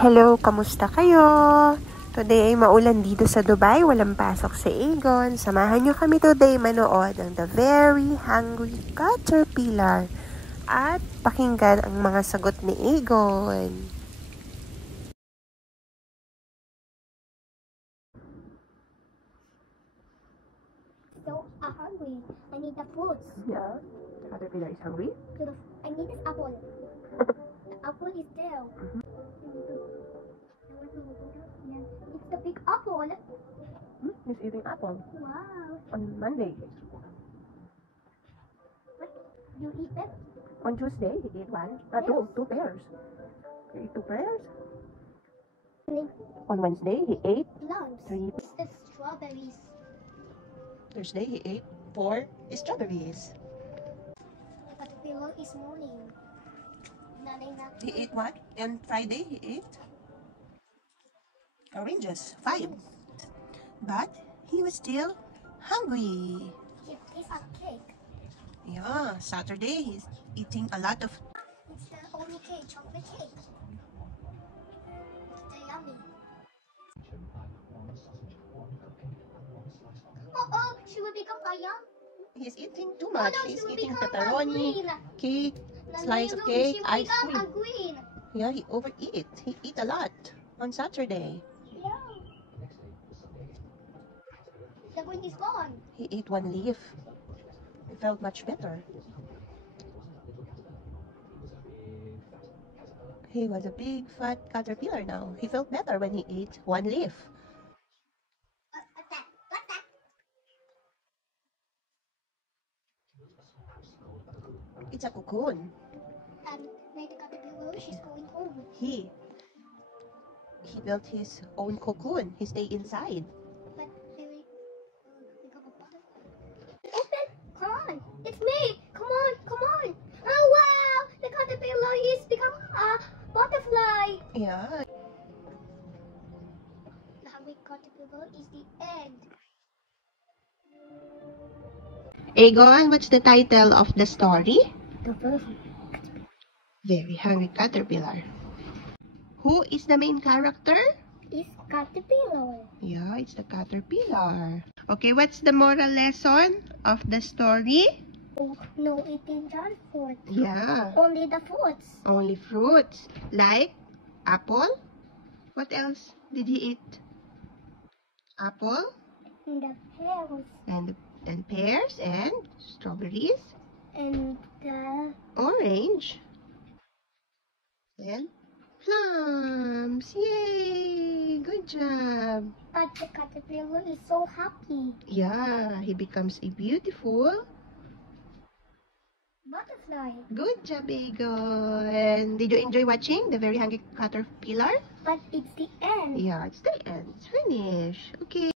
Hello, kamusta kayo? Today ay maulan dito sa Dubai, walang pasok sa Aegon. Samahan nyo kami today manood ng The Very Hungry Caterpillar at pakinggan ang mga sagot ni Aegon. So hungry. I need the fruits. Yeah, the caterpillar is hungry. I need this apple. The apple is there. It's the big apple. He's eating apple Wow. on Monday. What? You eat it? On Tuesday, he ate one. Two pears. He ate 2 pears. On Wednesday, he ate Plums. 3. It's the strawberries. Thursday, he ate 4 strawberries. The caterpillar is morning. He ate what? And Friday, he ate oranges, 5. But he was still hungry. It is a cake. Yeah, Saturday, he's eating a lot of... It's the only cake, chocolate cake. It's yummy. Oh, she will become kaya. He's eating too much. No, He's she will eating become pepperoni, green. cake, slice of No, cake, she will ice become cream. a green. Yeah, he overeat. He eat a lot on Saturday. Yeah. The green is gone. He ate 1 leaf. He felt much better. He was a big fat caterpillar now. He felt better when he ate 1 leaf. What's that? What's that? It's a cocoon. And where the caterpillar, she's going home. He built his own cocoon. He stay inside. But they will become a butterfly. Open! Come on! It's me! Come on! Come on! Oh wow! The caterpillar is become a butterfly! Yeah. The hungry caterpillar is the end. Aegon, what's the title of the story? The first Very Hungry Caterpillar. Who is the main character? is caterpillar. Yeah, it's the caterpillar. Okay, what's the moral lesson of the story? Oh, no eating junk food. Yeah, Only the fruits. only fruits. Like apple. What else did he eat? Apple And the pears. and pears and strawberries, And the orange, and plums. Yay! Good job. but the caterpillar is so happy. Yeah, he becomes a beautiful. Butterfly. Good job, Aegon. Did you enjoy watching The Very Hungry Caterpillar? But it's the end. Yeah, it's the end. It's finished. Okay.